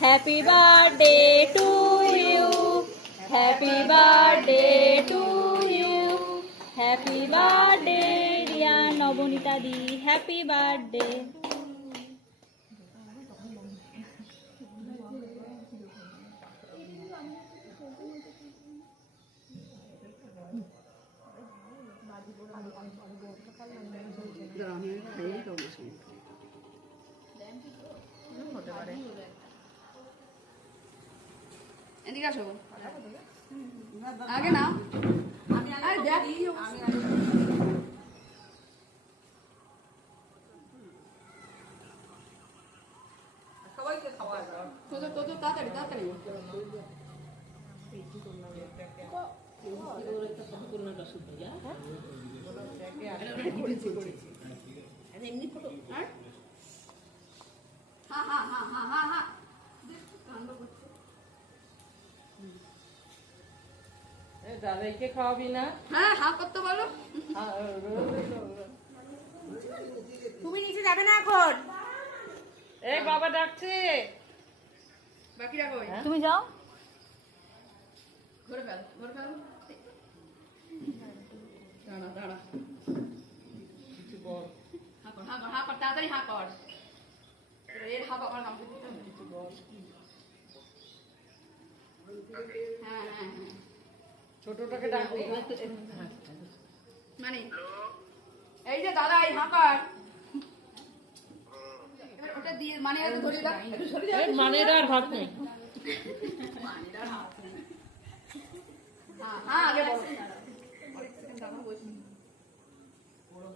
Happy birthday to you, happy birthday to you, happy birthday Riya Nabanita দি, happy birthday. এদিকে আসো আগে নাও আরে দেখ কি অবস্থা সবাইকে খাওয়া দাও তো তাড়াতাড়ি তাড়াতাড়ি এমনি ফটো হ্যাঁ হ্যাঁ হ্যাঁ হ্যাঁ হ্যাঁ হ্যাঁ হ্যাঁ কাণ্ড করছে দাদাইকে খাওয়াবি না? হ্যাঁ হ্যাঁ করতে বলো তুমি নিচে যাবে না এখন। এই বাবা ডাকছে। বাকিরা কই তুমি যাও। ঘরে ফেল দাঁড়া দাঁড়া কিছু বল। হা কর তাড়াতাড়ি হা কর এর হা বাবার নাম কিছু বল। হ্যাঁ হ্যাঁ হ্যাঁ ছোটটাকে ডাকবি। মানে এই যে দাদা এই হা কর এবার ওটা দিয়ে মানে একটু ধরে দাও একটু সরে যাও মানের আর হাত নেই। মানেদার হাত নেই হ্যাঁ হ্যাঁ আগে বলো